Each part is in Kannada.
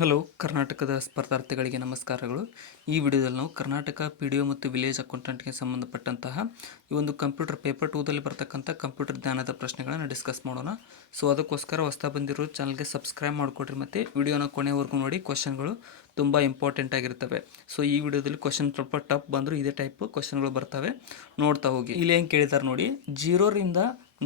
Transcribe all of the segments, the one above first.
ಹಲೋ ಕರ್ನಾಟಕದ ಸ್ಪರ್ಧಾರ್ಥಿಗಳಿಗೆ ನಮಸ್ಕಾರಗಳು. ಈ ವಿಡಿಯೋದಲ್ಲಿ ನಾವು ಕರ್ನಾಟಕ PDO ಮತ್ತು ವಿಲೇಜ್ ಅಕೌಂಟೆಂಟ್ಗೆ ಸಂಬಂಧಪಟ್ಟಂತಹ ಈ ಒಂದು ಕಂಪ್ಯೂಟರ್ ಪೇಪರ್ 2ದಲ್ಲಿ ಬರ್ತಕ್ಕಂಥ ಕಂಪ್ಯೂಟರ್ ಜ್ಞಾನದ ಪ್ರಶ್ನೆಗಳನ್ನು ಡಿಸ್ಕಸ್ ಮಾಡೋಣ. ಸೊ ಅದಕ್ಕೋಸ್ಕರ ಹೊಸ್ತಾ ಬಂದಿರೋ ಚಾನಲ್ಗೆ ಸಬ್ಸ್ಕ್ರೈಬ್ ಮಾಡಿಕೊಡ್ರಿ ಮತ್ತು ವಿಡಿಯೋನ ಕೊನೆವರೆಗೂ ನೋಡಿ. ಕ್ವಶನ್ಗಳು ತುಂಬ ಇಂಪಾರ್ಟೆಂಟ್ ಆಗಿರ್ತವೆ. ಸೊ ಈ ವಿಡಿಯೋದಲ್ಲಿ ಕ್ವಶನ್ ಸ್ವಲ್ಪ ಟಫ್ ಬಂದರೂ ಇದೇ ಟೈಪ್ ಕ್ವಶನ್ಗಳು ಬರ್ತವೆ, ನೋಡ್ತಾ ಹೋಗಿ. ಇಲ್ಲಿ ಏನು ಕೇಳಿದ್ದಾರೆ ನೋಡಿ, 0ರಿಂದ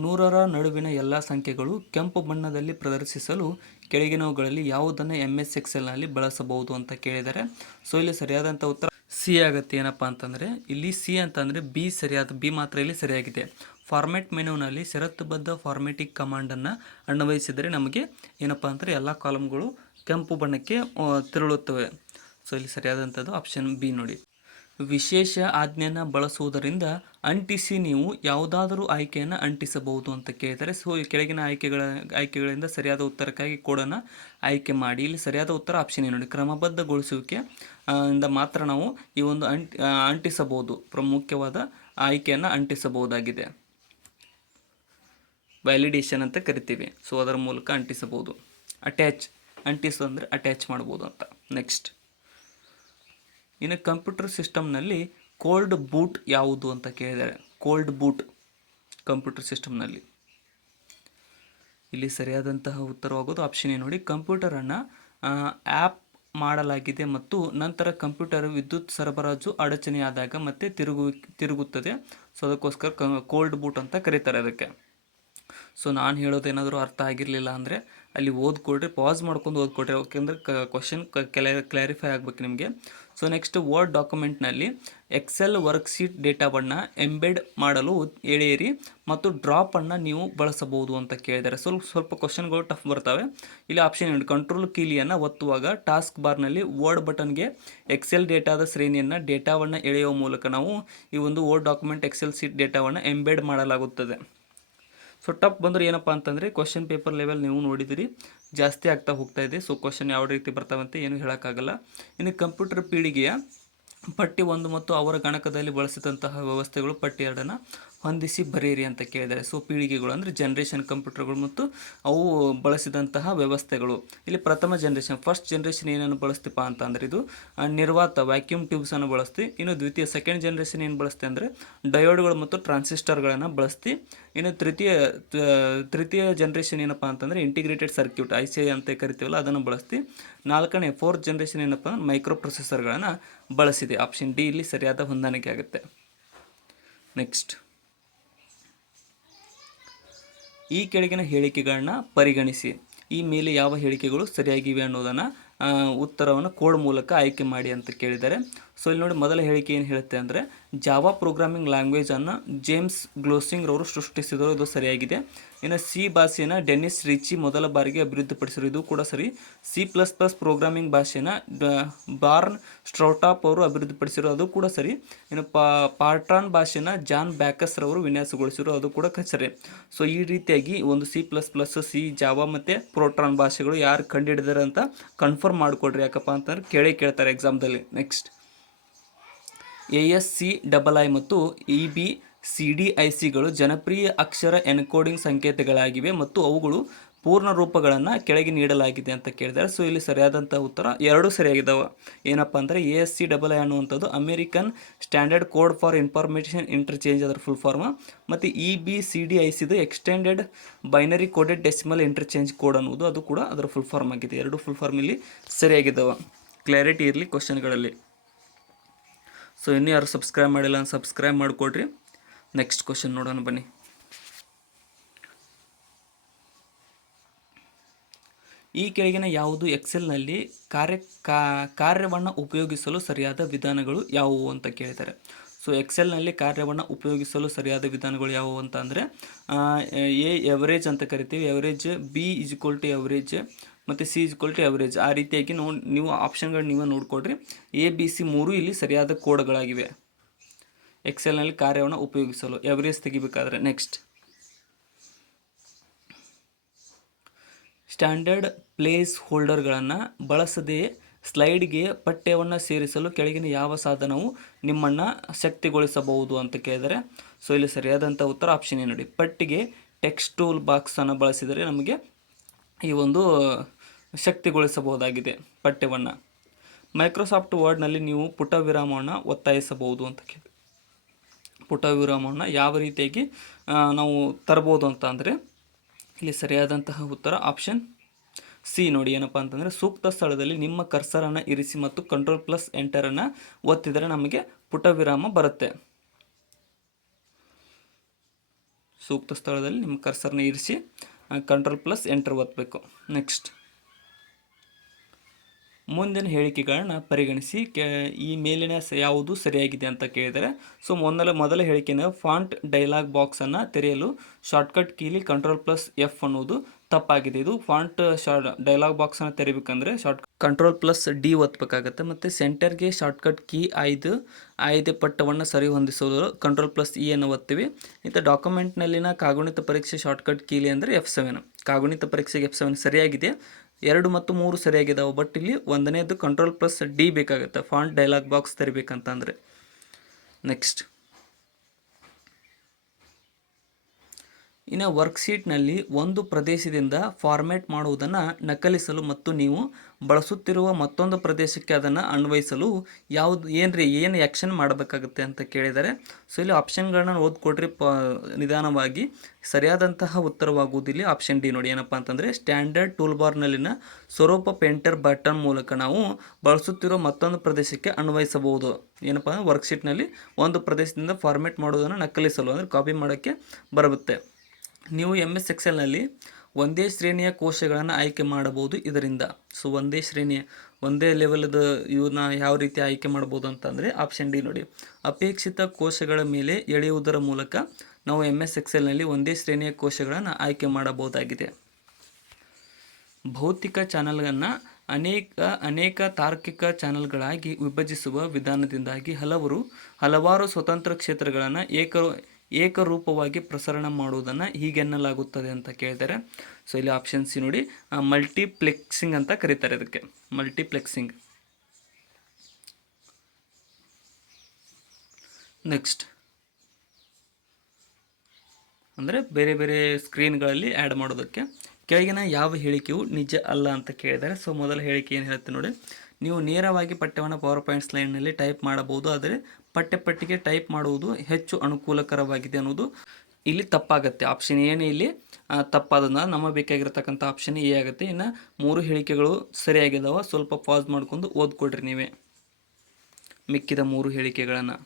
100ರ ನಡುವಿನ ಎಲ್ಲ ಸಂಖ್ಯೆಗಳು ಕೆಂಪು ಬಣ್ಣದಲ್ಲಿ ಪ್ರದರ್ಶಿಸಲು ಕೆಳಗಿನವುಗಳಲ್ಲಿ ಯಾವುದನ್ನು MS Excelನಲ್ಲಿ ಬಳಸಬಹುದು ಅಂತ ಕೇಳಿದ್ದಾರೆ. ಸೊ ಇಲ್ಲಿ ಸರಿಯಾದಂಥ ಉತ್ತರ ಸಿ ಆಗುತ್ತೆ. ಏನಪ್ಪ ಅಂತಂದರೆ ಇಲ್ಲಿ ಸಿ ಅಂತಂದರೆ ಬಿ ಮಾತ್ರ ಇಲ್ಲಿ ಸರಿಯಾಗಿದೆ. ಫಾರ್ಮ್ಯಾಟ್ ಮೆನುವಿನಲ್ಲಿ ಷರತ್ತುಬದ್ಧ ಫಾರ್ಮ್ಯಾಟಿಂಗ್ ಕಮಾಂಡನ್ನು ಅನ್ವಯಿಸಿದರೆ ನಮಗೆ ಏನಪ್ಪ ಅಂದರೆ ಎಲ್ಲ ಕಾಲಮ್ಗಳು ಕೆಂಪು ಬಣ್ಣಕ್ಕೆ ತಿರುಳುತ್ತವೆ. ಸೊ ಇಲ್ಲಿ ಸರಿಯಾದಂಥದ್ದು ಆಪ್ಷನ್ ಬಿ ನೋಡಿ. ವಿಶೇಷ ಆಜ್ಞೆಯನ್ನು ಬಳಸುವುದರಿಂದ ಅಂಟಿಸಿ ನೀವು ಯಾವುದಾದರೂ ಆಯ್ಕೆಯನ್ನು ಅಂಟಿಸಬಹುದು ಅಂತ ಕೇಳಿದರೆ. ಸೊ ಈ ಕೆಳಗಿನ ಆಯ್ಕೆಗಳಿಂದ ಸರಿಯಾದ ಉತ್ತರಕ್ಕಾಗಿ ಕೋಡನ್ನು ಆಯ್ಕೆ ಮಾಡಿ. ಇಲ್ಲಿ ಸರಿಯಾದ ಉತ್ತರ ಆಪ್ಷನ್ ನೋಡಿ, ಕ್ರಮಬದ್ಧಗೊಳಿಸುವಿಕೆ ಇಂದ ಮಾತ್ರ ನಾವು ಈ ಒಂದು ಅಂಟಿಸಬಹುದು, ಪ್ರಮುಖವಾದ ಆಯ್ಕೆಯನ್ನು ಅಂಟಿಸಬಹುದಾಗಿದೆ. ವ್ಯಾಲಿಡೇಷನ್ ಅಂತ ಕರಿತೀವಿ. ಸೊ ಅದರ ಮೂಲಕ ಅಂಟಿಸಬಹುದು. ಅಂಟಿಸು ಅಂದರೆ ಅಟ್ಯಾಚ್ ಮಾಡ್ಬೋದು ಅಂತ. ನೆಕ್ಸ್ಟ್, ಇನ್ನು ಕಂಪ್ಯೂಟರ್ ಸಿಸ್ಟಮ್ನಲ್ಲಿ ಕೋಲ್ಡ್ ಬೂಟ್ ಯಾವುದು ಅಂತ ಕೇಳಿದ್ದಾರೆ. ಕೋಲ್ಡ್ ಬೂಟ್ ಕಂಪ್ಯೂಟರ್ ಸಿಸ್ಟಮ್ನಲ್ಲಿ ಇಲ್ಲಿ ಸರಿಯಾದಂತಹ ಉತ್ತರವಾಗೋದು ಆಪ್ಷನ್ ನೋಡಿ, ಕಂಪ್ಯೂಟರನ್ನು ಆ್ಯಪ್ ಮಾಡಲಾಗಿದೆ ಮತ್ತು ನಂತರ ಕಂಪ್ಯೂಟರ್ ವಿದ್ಯುತ್ ಸರಬರಾಜು ಅಡಚಣೆಯಾದಾಗ ಮತ್ತೆ ತಿರುಗುತ್ತದೆ. ಸೊ ಅದಕ್ಕೋಸ್ಕರ ಕೋಲ್ಡ್ ಬೂಟ್ ಅಂತ ಕರೀತಾರೆ ಅದಕ್ಕೆ. ಸೊ ನಾನು ಹೇಳೋದೇನಾದರೂ ಅರ್ಥ ಆಗಿರಲಿಲ್ಲ ಅಂದರೆ ಅಲ್ಲಿ ಓದ್ಕೊಡ್ರಿ, ಪಾಸ್ ಮಾಡ್ಕೊಂಡು ಓದ್ಕೊಡ್ರಿ, ಯಾಕೆಂದರೆ ಕ್ವಶನ್ ಕ್ಲಾರಿಫೈ ಆಗಬೇಕು ನಿಮಗೆ. ಸೊ ನೆಕ್ಸ್ಟ್, ವರ್ಡ್ ಡಾಕ್ಯುಮೆಂಟ್ನಲ್ಲಿ ಎಕ್ಸೆಲ್ ವರ್ಕ್ಶೀಟ್ ಡೇಟಾವನ್ನು ಎಂಬೆಡ್ ಮಾಡಲು ಎಳೆಯಿರಿ ಮತ್ತು ಡ್ರಾಪನ್ನು ನೀವು ಬಳಸಬಹುದು ಅಂತ ಕೇಳಿದ್ದಾರೆ. ಸ್ವಲ್ಪ ಕ್ವಶನ್ಗಳು ಟಫ್ ಬರ್ತವೆ. ಇಲ್ಲಿ ಆಪ್ಷನ್ ನೋಡಿ, ಕಂಟ್ರೋಲ್ ಕೀಲಿಯನ್ನು ಒತ್ತುವಾಗ ಟಾಸ್ಕ್ ಬಾರ್ನಲ್ಲಿ ವರ್ಡ್ ಬಟನ್ಗೆ ಎಕ್ಸೆಲ್ ಡೇಟಾದ ಶ್ರೇಣಿಯನ್ನು ಡೇಟಾವನ್ನು ಎಳೆಯುವ ಮೂಲಕ ನಾವು ಈ ಒಂದು ವರ್ಡ್ ಡಾಕ್ಯುಮೆಂಟ್ ಎಕ್ಸೆಲ್ ಶೀಟ್ ಡೇಟಾವನ್ನು ಎಂಬೆಡ್ ಮಾಡಲಾಗುತ್ತದೆ. ಸೊ ಟಫ್ ಬಂದರೆ ಏನಪ್ಪ ಅಂತಂದರೆ ಕ್ವಶನ್ ಪೇಪರ್ ಲೆವೆಲ್ ನೀವು ನೋಡಿದಿರಿ ಜಾಸ್ತಿ ಆಗ್ತಾ ಹೋಗ್ತಾ ಇದೆ. ಸೊ ಕ್ವಶನ್ ಯಾವ ರೀತಿ ಬರ್ತಾವಂತೆ ಏನು ಹೇಳೋಕ್ಕಾಗಲ್ಲ. ಇನ್ನು ಕಂಪ್ಯೂಟರ್ ಪೀಳಿಗೆಯ ಪಟ್ಟಿ 1 ಮತ್ತು ಅವರ ಗಣಕದಲ್ಲಿ ಬಳಸಿದಂತಹ ವ್ಯವಸ್ಥೆಗಳು ಪಟ್ಟಿ 2ನ್ನು ಹೊಂದಿಸಿ ಬರೆಯಿರಿ ಅಂತ ಕೇಳಿದ್ದಾರೆ. ಸೊ ಪೀಳಿಗೆಗಳು ಅಂದರೆ ಜನ್ರೇಷನ್ ಕಂಪ್ಯೂಟರ್ಗಳು ಮತ್ತು ಅವು ಬಳಸಿದಂತಹ ವ್ಯವಸ್ಥೆಗಳು. ಇಲ್ಲಿ ಪ್ರಥಮ ಜನ್ರೇಷನ್, ಫಸ್ಟ್ ಜನ್ರೇಷನ್ ಏನನ್ನು ಬಳಸ್ತೀಪ್ಪ ಅಂತಂದರೆ ಇದು ನಿರ್ವಾತ ವ್ಯಾಕ್ಯೂಮ್ ಟ್ಯೂಬ್ಸನ್ನು ಬಳಸ್ತೀವಿ. ಇನ್ನು ದ್ವಿತೀಯ ಸೆಕೆಂಡ್ ಜನ್ರೇಷನ್ ಏನು ಬಳಸ್ತೀವಿ ಅಂದರೆ ಡಯೋಡ್ಗಳು ಮತ್ತು ಟ್ರಾನ್ಸಿಸ್ಟರ್ಗಳನ್ನು ಬಳಸ್ತೀವಿ. ಇನ್ನು ತೃತೀಯ ಜನ್ರೇಷನ್ ಏನಪ್ಪ ಅಂತಂದರೆ ಇಂಟಿಗ್ರೇಟೆಡ್ ಸರ್ಕ್ಯೂಟ್ IC ಅಂತ ಕರಿತೀವಲ್ಲ ಅದನ್ನು ಬಳಸ್ತೀವಿ. 4ನೇ ಫೋರ್ತ್ ಜನ್ರೇಷನ್ ಏನಪ್ಪ ಅಂದ್ರೆ ಮೈಕ್ರೋ ಪ್ರೊಸೆಸರ್ಗಳನ್ನು ಬಳಸಿದೆ. ಆಪ್ಷನ್ ಡಿ ಇಲ್ಲಿ ಸರಿಯಾದ ಹೊಂದಾಣಿಕೆ ಆಗುತ್ತೆ. ನೆಕ್ಸ್ಟ್, ಈ ಕೆಳಗಿನ ಹೇಳಿಕೆಗಳನ್ನ ಪರಿಗಣಿಸಿ. ಈ ಮೇಲೆ ಯಾವ ಹೇಳಿಕೆಗಳು ಸರಿಯಾಗಿವೆ ಅನ್ನೋದನ್ನು ಉತ್ತರವನ್ನು ಕೋಡ್ ಮೂಲಕ ಆಯ್ಕೆ ಮಾಡಿ ಅಂತ ಕೇಳಿದ್ದಾರೆ. ಸೊ ಇಲ್ಲಿ ನೋಡಿ, ಮೊದಲ ಹೇಳಿಕೆ ಏನು ಹೇಳುತ್ತೆ ಅಂದರೆ ಜಾವಾ ಪ್ರೋಗ್ರಾಮಿಂಗ್ ಲ್ಯಾಂಗ್ವೇಜನ್ನು ಜೇಮ್ಸ್ ಗ್ಲೋಸಿಂಗ್ ರವರು ಸೃಷ್ಟಿಸಿದರು, ಇದು ಸರಿಯಾಗಿದೆ. ಇನ್ನು ಸಿ ಭಾಷೆಯನ್ನು ಡೆನ್ನಿಸ್ ರಿಚಿ ಮೊದಲ ಬಾರಿಗೆ ಅಭಿವೃದ್ಧಿಪಡಿಸಿದರು, ಇದು ಕೂಡ ಸರಿ. C++ ಪ್ರೋಗ್ರಾಮಿಂಗ್ ಭಾಷೆನ ಬಾರ್ನ್ ಸ್ಟ್ರೌಟಾಪ್ ಅವರು ಅಭಿವೃದ್ಧಿಪಡಿಸಿದರು, ಅದು ಕೂಡ ಸರಿ. ಇನ್ನು ಪಾರ್ಟ್ರಾನ್ ಭಾಷೆನ ಜಾನ್ ಬ್ಯಾಕಸ್ ರವರು ವಿನ್ಯಾಸಗೊಳಿಸಿದರು, ಅದು ಕೂಡ ಸರಿ. ಸೊ ಈ ರೀತಿಯಾಗಿ ಒಂದು C++, ಸಿ, ಜಾವಾ ಮತ್ತು ಪ್ರೋಟ್ರಾನ್ ಭಾಷೆಗಳು ಯಾರು ಕಂಡುಹಿಡಿದಾರೆ ಅಂತ ಕನ್ಫರ್ಮ್ ಮಾಡಿಕೊಡ್ರಿ, ಯಾಕಪ್ಪ ಅಂತಂದ್ರೆ ಕೇಳ್ತಾರೆ ಎಕ್ಸಾಮ್ದಲ್ಲಿ. ನೆಕ್ಸ್ಟ್, ASCII ಮತ್ತು EBCDICಗಳು ಜನಪ್ರಿಯ ಅಕ್ಷರ ಎನ್ಕೋಡಿಂಗ್ ಸಂಕೇತಗಳಾಗಿವೆ ಮತ್ತು ಅವುಗಳು ಪೂರ್ಣ ರೂಪಗಳನ್ನು ಕೆಳಗೆ ನೀಡಲಾಗಿದೆ ಅಂತ ಕೇಳಿದ್ದಾರೆ. ಸೊ ಇಲ್ಲಿ ಸರಿಯಾದಂಥ ಉತ್ತರ ಎರಡೂ ಸರಿಯಾಗಿದ್ದಾವೆ. ಏನಪ್ಪ ಅಂದರೆ ASCII ಅನ್ನುವಂಥದ್ದು American standard code for information interchange ಅದರ ಫುಲ್ ಫಾರ್ಮ್, ಮತ್ತು EBCDICದು extended binary coded decimal interchange code ಅನ್ನೋದು ಅದು ಕೂಡ ಅದರ ಫುಲ್ ಫಾರ್ಮ್ ಆಗಿದೆ. ಎರಡು ಫುಲ್ ಫಾರ್ಮ್ ಇಲ್ಲಿ ಸರಿಯಾಗಿದ್ದಾವೆ. ಕ್ಲಾರಿಟಿ ಇರಲಿ ಕ್ವಶನ್ಗಳಲ್ಲಿ. ಸೊ ಇನ್ನೂ ಯಾರು ಸಬ್ಸ್ಕ್ರೈಬ್ ಮಾಡಿಲ್ಲ ಅಂತ ಸಬ್ಸ್ಕ್ರೈಬ್ ಮಾಡಿಕೊಡ್ರಿ. ನೆಕ್ಸ್ಟ್ ಕ್ವಶನ್ ನೋಡೋಣ ಬನ್ನಿ. ಈ ಕೆಳಗಿನ ಯಾವುದು ಎಕ್ಸೆಲ್ನಲ್ಲಿ ಕಾರ್ಯವನ್ನು ಉಪಯೋಗಿಸಲು ಸರಿಯಾದ ವಿಧಾನಗಳು ಯಾವುವು ಅಂತ ಕೇಳಿದ್ದಾರೆ. ಸೊ ಎಕ್ಸೆಲ್ನಲ್ಲಿ ಕಾರ್ಯವನ್ನು ಉಪಯೋಗಿಸಲು ಸರಿಯಾದ ವಿಧಾನಗಳು ಯಾವುವು ಅಂತ ಅಂದರೆ ಎವರೇಜ್ ಅಂತ ಕರಿತೀವಿ, ಎವರೇಜ್, B = ಎವರೇಜ್ ಮತ್ತು C = ಎವರೇಜ್. ಆ ರೀತಿಯಾಗಿ ನೀವು ಆಪ್ಷನ್ಗಳು ನೀವೇ ನೋಡಿಕೊಡ್ರಿ. ABC 3 ಇಲ್ಲಿ ಸರಿಯಾದ ಕೋಡ್ಗಳಾಗಿವೆ ಎಕ್ಸೆಲ್ನಲ್ಲಿ ಕಾರ್ಯವನ್ನು ಉಪಯೋಗಿಸಲು ಎವರೇಜ್ ತೆಗಿಬೇಕಾದ್ರೆ. ನೆಕ್ಸ್ಟ್, ಸ್ಟ್ಯಾಂಡರ್ಡ್ ಪ್ಲೇಸ್ ಹೋಲ್ಡರ್ಗಳನ್ನು ಬಳಸದೆ ಸ್ಲೈಡ್ಗೆ ಪಠ್ಯವನ್ನು ಸೇರಿಸಲು ಕೆಳಗಿನ ಯಾವ ಸಾಧನವು ನಿಮ್ಮನ್ನು ಶಕ್ತಿಗೊಳಿಸಬಹುದು ಅಂತ ಕೇಳಿದರೆ. ಸೊ ಇಲ್ಲಿ ಸರಿಯಾದಂಥ ಉತ್ತರ ಆಪ್ಷನ್ ನೋಡಿ, ಪಟ್ಟಿಗೆ ಟೆಕ್ಸ್ಟ್ ಟೂಲ್ ಬಾಕ್ಸನ್ನು ಬಳಸಿದರೆ ನಮಗೆ ಈ ಒಂದು ಶಕ್ತಿಗೊಳಿಸಬಹುದಾಗಿದೆ ಪಠ್ಯವನ್ನು. ಮೈಕ್ರೋಸಾಫ್ಟ್ ವರ್ಡ್ನಲ್ಲಿ ನೀವು ಪುಟ ವಿರಾಮವನ್ನು ಒತ್ತಾಯಿಸಬಹುದು ಅಂತ ಕೇಳಿ. ಪುಟ ವಿರಾಮವನ್ನು ಯಾವ ರೀತಿಯಾಗಿ ನಾವು ತರ್ಬೋದು ಅಂತ ಅಂದರೆ ಇಲ್ಲಿ ಸರಿಯಾದಂತಹ ಉತ್ತರ ಆಪ್ಷನ್ ಸಿ ನೋಡಿ. ಏನಪ್ಪ ಅಂತಂದರೆ ಸೂಕ್ತ ಸ್ಥಳದಲ್ಲಿ ನಿಮ್ಮ ಕರ್ಸರನ್ನು ಇರಿಸಿ ಮತ್ತು Ctrl+Enter ಒತ್ತಿದರೆ ನಮಗೆ ಪುಟ ವಿರಾಮ ಬರುತ್ತೆ. ಸೂಕ್ತ ಸ್ಥಳದಲ್ಲಿ ನಿಮ್ಮ ಕರ್ಸರ್ನ ಇರಿಸಿ Ctrl+Enter ಒತ್ತಬೇಕು. ನೆಕ್ಸ್ಟ್ ಮುಂದಿನ ಹೇಳಿಕೆಗಳನ್ನ ಪರಿಗಣಿಸಿ ಈ ಮೇಲಿನ ಯಾವುದು ಸರಿಯಾಗಿದೆ ಅಂತ ಕೇಳಿದರೆ, ಸೊ ಮೊದಲ ಹೇಳಿಕೆನ ಫಾಂಟ್ ಡೈಲಾಗ್ ಬಾಕ್ಸನ್ನು ತೆರೆಯಲು ಶಾರ್ಟ್ಕಟ್ ಕೀಲಿ Ctrl+F ಅನ್ನೋದು ತಪ್ಪಾಗಿದೆ. ಇದು ಫಾಂಟ್ ಡೈಲಾಗ್ ಬಾಕ್ಸನ್ನು ತೆರಿಬೇಕಂದ್ರೆ Ctrl+D ಒತ್ತಬೇಕಾಗತ್ತೆ. ಮತ್ತು ಸೆಂಟರ್ಗೆ ಶಾರ್ಟ್ಕಟ್ ಕೀ ಆಯ್ದೆ ಪಟ್ಟವನ್ನು ಸರಿ ಹೊಂದಿಸೋದು Ctrl+E ಅನ್ನು ಒತ್ತೀವಿ. ಮತ್ತು ಡಾಕ್ಯುಮೆಂಟ್ನಲ್ಲಿನ ಕಾಗುಣಿತ ಪರೀಕ್ಷೆ ಶಾರ್ಟ್ಕಟ್ ಕೀಲಿ ಅಂದರೆ F7. ಕಾಗುಣಿತ ಪರೀಕ್ಷೆಗೆ F7 ಸರಿಯಾಗಿದೆ. 2 ಮತ್ತು 3 ಸರಿಯಾಗಿದ್ದಾವೆ. ಬಟ್ ಇಲ್ಲಿ ಒಂದನೇದು Ctrl+D ಬೇಕಾಗುತ್ತೆ ಫಾಂಟ್ ಡೈಲಾಗ್ ಬಾಕ್ಸ್ ತೆರಿಬೇಕಂತಂದರೆ. ನೆಕ್ಸ್ಟ್ ಇನ್ನು ವರ್ಕ್ಶೀಟ್ನಲ್ಲಿ ಒಂದು ಪ್ರದೇಶದಿಂದ ಫಾರ್ಮ್ಯಾಟ್ ಮಾಡುವುದನ್ನು ನಕಲಿಸಲು ಮತ್ತು ನೀವು ಬಳಸುತ್ತಿರುವ ಮತ್ತೊಂದು ಪ್ರದೇಶಕ್ಕೆ ಅದನ್ನು ಅನ್ವಯಿಸಲು ಏನು ಆ್ಯಕ್ಷನ್ ಮಾಡಬೇಕಾಗುತ್ತೆ ಅಂತ ಕೇಳಿದರೆ, ಸೊ ಇಲ್ಲಿ ಆಪ್ಷನ್ಗಳನ್ನ ಓದ್ಕೊಡ್ರಿ ನಿಧಾನವಾಗಿ. ಸರಿಯಾದಂತಹ ಉತ್ತರವಾಗುವುದಿಲ್ಲ ಆಪ್ಷನ್ ಡಿ ನೋಡಿ. ಏನಪ್ಪ ಅಂತಂದರೆ ಸ್ಟ್ಯಾಂಡರ್ಡ್ ಟೂಲ್ ಬಾರ್ನಲ್ಲಿನ ಸ್ವರೂಪ ಪೇಂಟರ್ ಬಟನ್ ಮೂಲಕ ನಾವು ಬಳಸುತ್ತಿರುವ ಮತ್ತೊಂದು ಪ್ರದೇಶಕ್ಕೆ ಅನ್ವಯಿಸಬಹುದು. ಏನಪ್ಪ ಅಂದರೆ ವರ್ಕ್ಶೀಟ್ನಲ್ಲಿ ಒಂದು ಪ್ರದೇಶದಿಂದ ಫಾರ್ಮ್ಯಾಟ್ ಮಾಡುವುದನ್ನು ನಕಲಿಸಲು ಅಂದರೆ ಕಾಪಿ ಮಾಡೋಕ್ಕೆ ಬರುತ್ತೆ. ನೀವು MS ಎಕ್ಸೆಲ್ನಲ್ಲಿ ಒಂದೇ ಶ್ರೇಣಿಯ ಕೋಶಗಳನ್ನು ಆಯ್ಕೆ ಮಾಡಬಹುದು ಇದರಿಂದ. ಸೊ ಒಂದೇ ಲೆವೆಲ್ದ ಇವನ್ನ ಯಾವ ರೀತಿ ಆಯ್ಕೆ ಮಾಡ್ಬೋದು ಅಂತಂದರೆ ಆಪ್ಷನ್ ಡಿ ನೋಡಿ. ಅಪೇಕ್ಷಿತ ಕೋಶಗಳ ಮೇಲೆ ಎಳೆಯುವುದರ ಮೂಲಕ ನಾವು MS ಎಕ್ಸೆಲ್ನಲ್ಲಿ ಒಂದೇ ಶ್ರೇಣಿಯ ಕೋಶಗಳನ್ನು ಆಯ್ಕೆ ಮಾಡಬಹುದಾಗಿದೆ. ಭೌತಿಕ ಚಾನಲ್ಗಳನ್ನು ಅನೇಕ ತಾರ್ಕಿಕ ಚಾನಲ್ಗಳಾಗಿ ವಿಭಜಿಸುವ ವಿಧಾನದಿಂದಾಗಿ ಹಲವಾರು ಸ್ವತಂತ್ರ ಕ್ಷೇತ್ರಗಳನ್ನು ಏಕರೂಪವಾಗಿ ಪ್ರಸರಣ ಮಾಡುವುದನ್ನು ಹೀಗೆನ್ನಲಾಗುತ್ತದೆ ಅಂತ ಕೇಳಿದರೆ, ಸೊ ಇಲ್ಲಿ ಆಪ್ಷನ್ ಸಿ ನೋಡಿ, ಮಲ್ಟಿಪ್ಲೆಕ್ಸಿಂಗ್ ಅಂತ ಕರೀತಾರೆ. ಇದಕ್ಕೆ ಮಲ್ಟಿಪ್ಲೆಕ್ಸಿಂಗ್. ನೆಕ್ಸ್ಟ್ ಅಂದರೆ ಬೇರೆ ಬೇರೆ ಸ್ಕ್ರೀನ್ಗಳಲ್ಲಿ ಆ್ಯಡ್ ಮಾಡೋದಕ್ಕೆ. ಕೆಳಗಿನ ಯಾವ ಹೇಳಿಕೆಯು ನಿಜ ಅಲ್ಲ ಅಂತ ಕೇಳಿದರೆ, ಸೊ ಮೊದಲ ಹೇಳಿಕೆ ಏನು ಹೇಳುತ್ತೆ ನೋಡಿ, ನೀವು ನೇರವಾಗಿ ಪಠ್ಯವನ್ನು ಪವರ್ ಪಾಯಿಂಟ್ ಸ್ಲೈಡ್ನಲ್ಲಿ ಟೈಪ್ ಮಾಡಬಹುದು, ಆದರೆ ಪಠ್ಯಪಟ್ಟಿಗೆ ಟೈಪ್ ಮಾಡುವುದು ಹೆಚ್ಚು ಅನುಕೂಲಕರವಾಗಿದೆ ಅನ್ನೋದು ಇಲ್ಲಿ ತಪ್ಪಾಗುತ್ತೆ. ಆಪ್ಷನ್ ಏನು ಇಲ್ಲಿ ತಪ್ಪಾದನ್ನ ನಮಗೆ ಬೇಕಾಗಿರತಕ್ಕಂಥ ಆಪ್ಷನ್ ಎ ಆಗುತ್ತೆ. ಇನ್ನು 3 ಹೇಳಿಕೆಗಳು ಸರಿಯಾಗಿದ್ದಾವೆ. ಸ್ವಲ್ಪ ಪಾಸ್ ಮಾಡ್ಕೊಂಡು ಓದ್ಕೊಡ್ರಿ ನೀವೇ ಮಿಕ್ಕಿದ 3 ಹೇಳಿಕೆಗಳನ್ನು.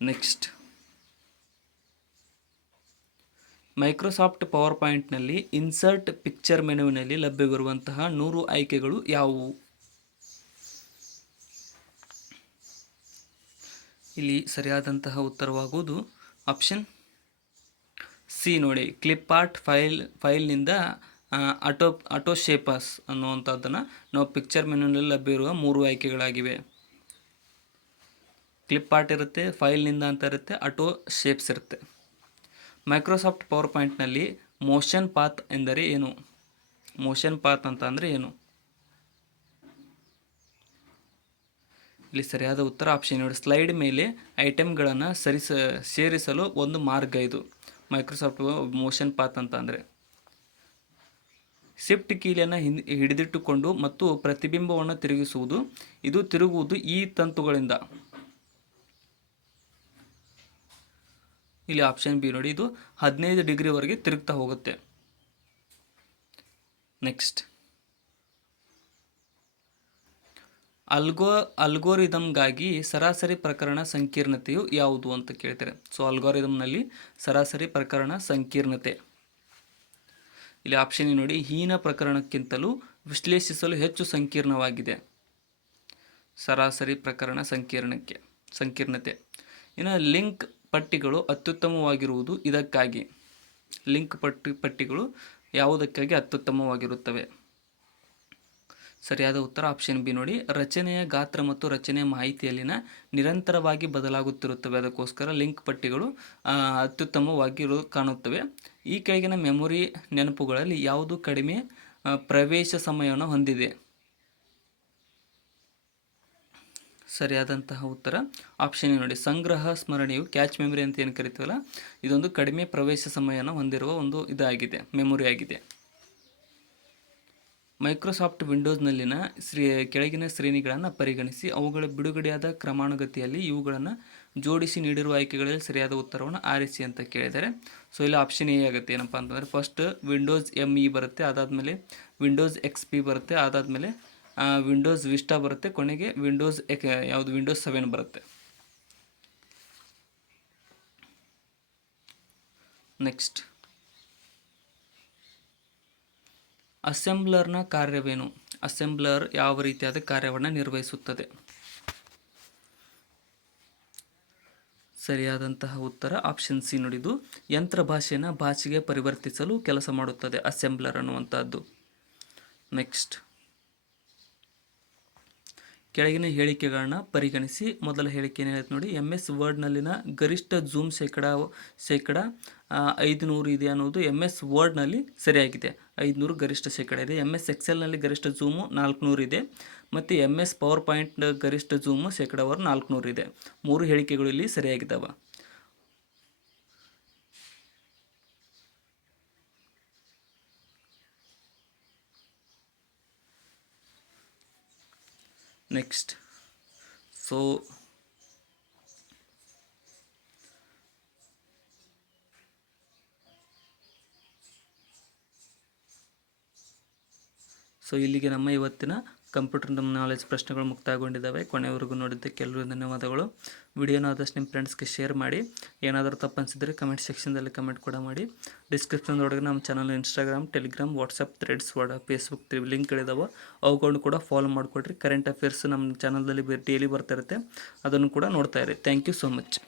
ನೆಕ್ಸ್ಟ್ ಮೈಕ್ರೋಸಾಫ್ಟ್ ಪವರ್ ಪಾಯಿಂಟ್ನಲ್ಲಿ ಇನ್ಸರ್ಟ್ ಪಿಕ್ಚರ್ ಮೆನುವಿನಲ್ಲಿ ಲಭ್ಯವಿರುವಂತಹ 100 ಆಯ್ಕೆಗಳು ಯಾವುವು? ಇಲ್ಲಿ ಸರಿಯಾದಂತಹ ಉತ್ತರವಾಗುವುದು ಆಪ್ಷನ್ ಸಿ ನೋಡಿ. ಕ್ಲಿಪ್ ಆರ್ಟ್ ಫೈಲ್ನಿಂದ ಆಟೋ ಶೇಪಸ್ ಅನ್ನುವಂಥದ್ದನ್ನು ನಾವು ಪಿಕ್ಚರ್ ಮೆನುವಿನಲ್ಲಿ ಲಭ್ಯವಿರುವ 3 ಆಯ್ಕೆಗಳಾಗಿವೆ. ಕ್ಲಿಪ್ ಆರ್ಟ್ ಇರುತ್ತೆ, ಫೈಲ್ನಿಂದ ಅಂತ ಇರುತ್ತೆ, ಆಟೋ ಶೇಪ್ಸ್ ಇರುತ್ತೆ. ಮೈಕ್ರೋಸಾಫ್ಟ್ ಪವರ್ ಪಾಯಿಂಟ್ನಲ್ಲಿ ಮೋಷನ್ ಪಾತ್ ಎಂದರೆ ಏನು? ಮೋಷನ್ ಪಾತ್ ಅಂತ ಅಂದರೆ ಏನು? ಇಲ್ಲಿ ಸರಿಯಾದ ಉತ್ತರ ಆಪ್ಷನ್ ನೋಡಿ. ಸ್ಲೈಡ್ ಮೇಲೆ ಐಟಮ್ಗಳನ್ನು ಸೇರಿಸಲು ಒಂದು ಮಾರ್ಗ ಇದು ಮೈಕ್ರೋಸಾಫ್ಟ್ ಮೋಷನ್ ಪಾತ್ ಅಂತ ಅಂದರೆ. ಶಿಫ್ಟ್ ಕೀಲಿಯನ್ನು ಹಿಡಿದಿಟ್ಟುಕೊಂಡು ಮತ್ತು ಪ್ರತಿಬಿಂಬವನ್ನು ತಿರುಗಿಸುವುದು. ಇದು ತಿರುಗುವುದು ಈ ತಂತುಗಳಿಂದ. ಇಲ್ಲಿ ಆಪ್ಷನ್ ಬಿ ನೋಡಿ, ಇದು 15 ಡಿಗ್ರಿವರೆಗೆ ತಿರುಗ್ತಾ ಹೋಗುತ್ತೆ. ನೆಕ್ಸ್ಟ್ ಅಲ್ಗೋರಿದಮ್ಗಾಗಿ ಸರಾಸರಿ ಪ್ರಕರಣ ಸಂಕೀರ್ಣತೆಯು ಯಾವುದು ಅಂತ ಕೇಳ್ತಾರೆ. ಸೊ ಅಲ್ಗೋರಿದಮ್ನಲ್ಲಿ ಸರಾಸರಿ ಪ್ರಕರಣ ಸಂಕೀರ್ಣತೆ ಇಲ್ಲಿ ಆಪ್ಷನ್ ನೋಡಿ, ಹೀನ ಪ್ರಕರಣಕ್ಕಿಂತಲೂ ವಿಶ್ಲೇಷಿಸಲು ಹೆಚ್ಚು ಸಂಕೀರ್ಣವಾಗಿದೆ ಸರಾಸರಿ ಪ್ರಕರಣ ಸಂಕೀರ್ಣತೆ. ಇನ್ನು ಲಿಂಕ್ ಪಟ್ಟಿಗಳು ಅತ್ಯುತ್ತಮವಾಗಿರುವುದು ಇದಕ್ಕಾಗಿ. ಲಿಂಕ್ ಪಟ್ಟಿಗಳು ಯಾವುದಕ್ಕಾಗಿ ಅತ್ಯುತ್ತಮವಾಗಿರುತ್ತವೆ? ಸರಿಯಾದ ಉತ್ತರ ಆಪ್ಷನ್ ಬಿ ನೋಡಿ. ರಚನೆಯ ಗಾತ್ರ ಮತ್ತು ರಚನೆಯ ಮಾಹಿತಿಯಲ್ಲಿನ ನಿರಂತರವಾಗಿ ಬದಲಾಗುತ್ತಿರುತ್ತವೆ, ಅದಕ್ಕೋಸ್ಕರ ಲಿಂಕ್ ಪಟ್ಟಿಗಳು ಅತ್ಯುತ್ತಮವಾಗಿ ಕಾಣುತ್ತವೆ. ಈ ಕೆಳಗಿನ ಮೆಮೊರಿ ನೆನಪುಗಳಲ್ಲಿ ಯಾವುದು ಕಡಿಮೆ ಪ್ರವೇಶ ಸಮಯವನ್ನು ಹೊಂದಿದೆ? ಸರಿಯಾದಂತಹ ಉತ್ತರ ಆಪ್ಷನ್ ನೋಡಿ. ಸಂಗ್ರಹ ಸ್ಮರಣೆಯು ಕ್ಯಾಚ್ ಮೆಮೊರಿ ಅಂತ ಏನು ಕರಿತೀವಲ್ಲ, ಇದೊಂದು ಕಡಿಮೆ ಪ್ರವೇಶ ಸಮಯವನ್ನು ಹೊಂದಿರುವ ಒಂದು ಇದಾಗಿದೆ, ಮೆಮೊರಿ ಆಗಿದೆ. ಮೈಕ್ರೋಸಾಫ್ಟ್ ವಿಂಡೋಸ್ನಲ್ಲಿನ ಕೆಳಗಿನ ಶ್ರೇಣಿಗಳನ್ನು ಪರಿಗಣಿಸಿ ಅವುಗಳ ಬಿಡುಗಡೆಯಾದ ಕ್ರಮಾನುಗತಿಯಲ್ಲಿ ಇವುಗಳನ್ನು ಜೋಡಿಸಿ ನೀಡಿರುವ ಆಯ್ಕೆಗಳಲ್ಲಿ ಸರಿಯಾದ ಉತ್ತರವನ್ನು ಆರಿಸಿ ಅಂತ ಕೇಳಿದ್ದಾರೆ. ಸೊ ಇಲ್ಲಿ ಆಪ್ಷನ್ ಎ ಆಗುತ್ತೆ. ಏನಪ್ಪ ಅಂತಂದರೆ ಫಸ್ಟ್ ವಿಂಡೋಸ್ ME ಬರುತ್ತೆ, ಅದಾದಮೇಲೆ ವಿಂಡೋಸ್ XP ಬರುತ್ತೆ, ಅದಾದಮೇಲೆ ವಿಂಡೋಸ್ ವಿಸ್ಟಾ ಬರುತ್ತೆ, ಕೊನೆಗೆ ವಿಂಡೋಸ್ 7 ಬರುತ್ತೆ. ನೆಕ್ಸ್ಟ್, ಅಸೆಂಬ್ಲರ್ನ ಕಾರ್ಯವೇನು? ಅಸೆಂಬ್ಲರ್ ಯಾವ ರೀತಿಯಾದ ಕಾರ್ಯವನ್ನು ನಿರ್ವಹಿಸುತ್ತದೆ? ಸರಿಯಾದಂತಹ ಉತ್ತರ ಆಪ್ಷನ್ ಸಿ ನುಡಿದು ಯಂತ್ರ ಭಾಷೆಯನ್ನು ಭಾಷೆಗೆ ಪರಿವರ್ತಿಸಲು ಕೆಲಸ ಮಾಡುತ್ತದೆ ಅಸೆಂಬ್ಲರ್ ಅನ್ನುವಂಥದ್ದು. ನೆಕ್ಸ್ಟ್, ಕೆಳಗಿನ ಹೇಳಿಕೆಗಳನ್ನ ಪರಿಗಣಿಸಿ. ಮೊದಲ ಹೇಳಿಕೆ ಏನಾಯ್ತು ನೋಡಿ, MS ವರ್ಡ್ನಲ್ಲಿನ ಗರಿಷ್ಠ ಜೂಮ್ ಶೇಕಡ 500 ಇದೆ ಅನ್ನೋದು MS ವರ್ಡ್ನಲ್ಲಿ ಸರಿಯಾಗಿದೆ. 500 ಗರಿಷ್ಠ ಶೇಕಡ ಇದೆ. MS ಎಕ್ಸೆಲ್ನಲ್ಲಿ ಗರಿಷ್ಠ ಜೂಮು 400 ಇದೆ, ಮತ್ತು MS ಪವರ್ ಪಾಯಿಂಟ್ ಗರಿಷ್ಠ ಜೂಮು ಶೇಕಡಾವಾರು 400 ಇದೆ. 3 ಹೇಳಿಕೆಗಳು ಇಲ್ಲಿ ಸರಿಯಾಗಿದ್ದಾವೆ. ನೆಕ್ಸ್ಟ್, ಸೊ ಇಲ್ಲಿಗೆ ನಮ್ಮ ಇವತ್ತಿನ ಕಂಪ್ಯೂಟರ್ ನಾಲೆಜ್ ಪ್ರಶ್ನೆಗಳು ಮುಕ್ತಾಯಗೊಂಡಿದ್ದಾವೆ. ಕೊನೆಯವರೆಗೂ ನೋಡಿದ್ದಕ್ಕೆ ಎಲ್ಲರಿಗೂ ಧನ್ಯವಾದಗಳು. ವಿಡಿಯೋನ ಆದಷ್ಟು ನಿಮ್ಮ ಫ್ರೆಂಡ್ಸ್ಗೆ ಶೇರ್ ಮಾಡಿ. ಏನಾದರೂ ತಪ್ಪು ಅನಿಸಿದರೆ ಕಮೆಂಟ್ ಸೆಕ್ಷನ್ದಲ್ಲಿ ಕಮೆಂಟ್ ಕೂಡ ಮಾಡಿ. ಡಿಸ್ಕ್ರಿಪ್ಷನ್ದೊಳಗೆ ನಮ್ಮ channel Instagram, Telegram, WhatsApp, Threads, Facebook ಲಿಂಕ್ಗಳಿದಾವೆ. ಅವುಗಳನ್ನು ಕೂಡ ಫಾಲೋ ಮಾಡಿಕೊಡ್ರಿ. ಕರೆಂಟ್ ಅಫೇರ್ಸ್ ನಮ್ಮ ಚಾನಲ್ದಲ್ಲಿ ಡೈಲಿ ಬರ್ತಾ ಇರುತ್ತೆ, ಅದನ್ನು ಕೂಡ ನೋಡ್ತಾ ಇರಿ. Thank you so much.